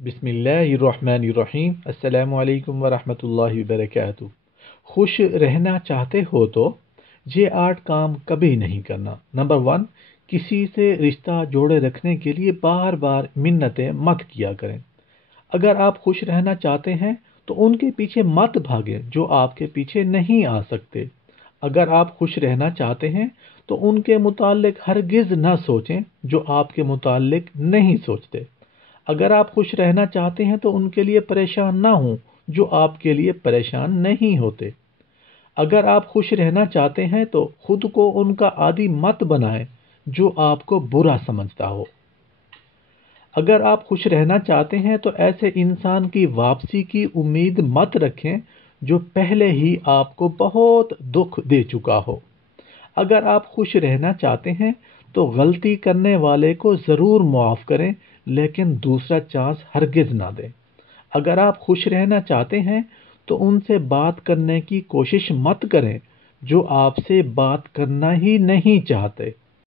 بسم اللہ الرحمن الرحیم، السلام علیکم ورحمۃ اللہ وبرکاتہ۔ خوش رہنا چاہتے ہو تو یہ 8 کام کبھی نہیں کرنا۔ نمبر 1، کسی سے رشتہ جوڑے رکھنے کے لیے بار بار منتیں مت کیا کریں۔ اگر آپ خوش رہنا چاہتے ہیں تو ان کے پیچھے مت بھاگیں جو آپ کے پیچھے نہیں آ سکتے۔ اگر آپ خوش رہنا چاہتے ہیں تو ان کے متعلق ہرگز نہ سوچیں جو آپ کے متعلق نہیں سوچتے۔ اگر آپ خوش رہنا چاہتے ہیں تو ان کے لیے پریشان نہ ہوں جو آپ کے لیے پریشان نہیں ہوتے۔ اگر آپ خوش رہنا چاہتے ہیں تو خود کو ان کا عادی مت بنائیں جو آپ کو برا سمجھتا ہو۔ اگر آپ خوش رہنا چاہتے ہیں تو ایسے انسان کی واپسی کی امید مت رکھیں جو پہلے ہی آپ کو بہت دکھ دے چکا ہو۔ اگر آپ خوش رہنا چاہتے ہیں تو غلطی کرنے والے کو ضرور معاف کریں لیکن دوسرا چانس ہرگز نہ دیں۔ اگر آپ خوش رہنا چاہتے ہیں تو ان سے بات کرنے کی کوشش مت کریں جو آپ سے بات کرنا ہی نہیں چاہتے۔